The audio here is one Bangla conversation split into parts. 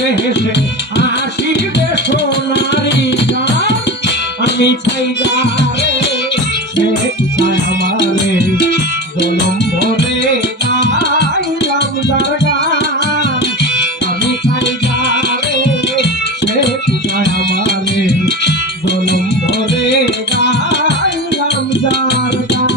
হেসে হেসে হাসিবে সোনারি গান। আমি চাই যারে সে চায় আমারে, জনম ভরে গাইলাম যার গান। আমি চাই যারে সে চায় আমারে, জনম ভরে গাইলাম যার গান।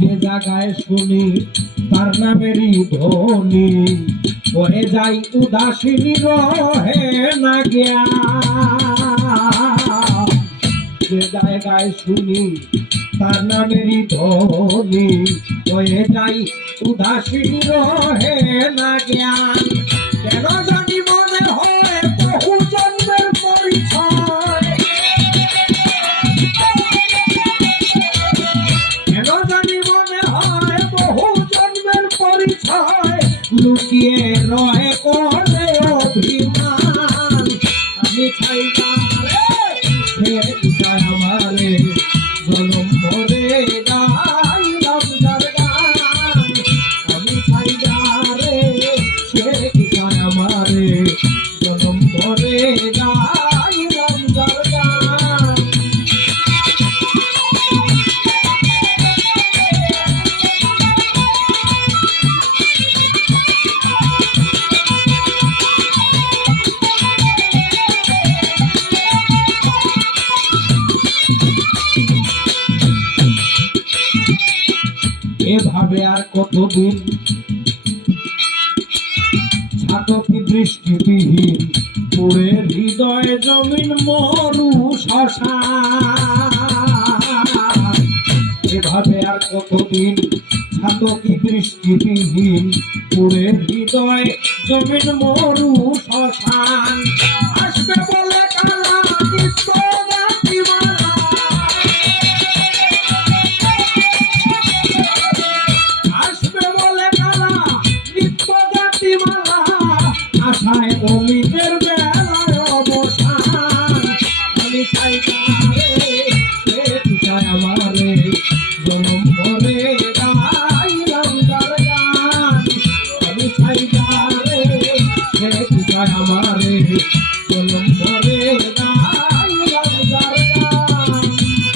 যে জায়গায় শুনি তার নামেরই ধ্বনি, হয়ে যাই উদাসীনী রহে না জ্ঞান। যে জায়গায় শুনি তার নামেরই ধ্বনি, হয়ে যাই উদাসীনী রহে না জ্ঞান। কেন জানি মনে হয় বহু জন্মের পরিচয়, কেন জানি মনে হয় বহু জন্মের পরিচয়, লুকিয়ে রয়ে করে অভিমান। আমি চাই সে চায় আমারে, জনম ভরে গাইলাম যার গান। আমি চাই সে চায় আমারে, জনম ভরে গাইলাম যার গান। এভাবে আর কতদিন ছাতকি দৃষ্টিবিহীন, পুরে হৃদয় জমিন মরু শ্মশান। এভাবে আর কতদিন ছাতকি দৃষ্টিবিহীন, পুরে হৃদয় জমিন মরু শ্মশান।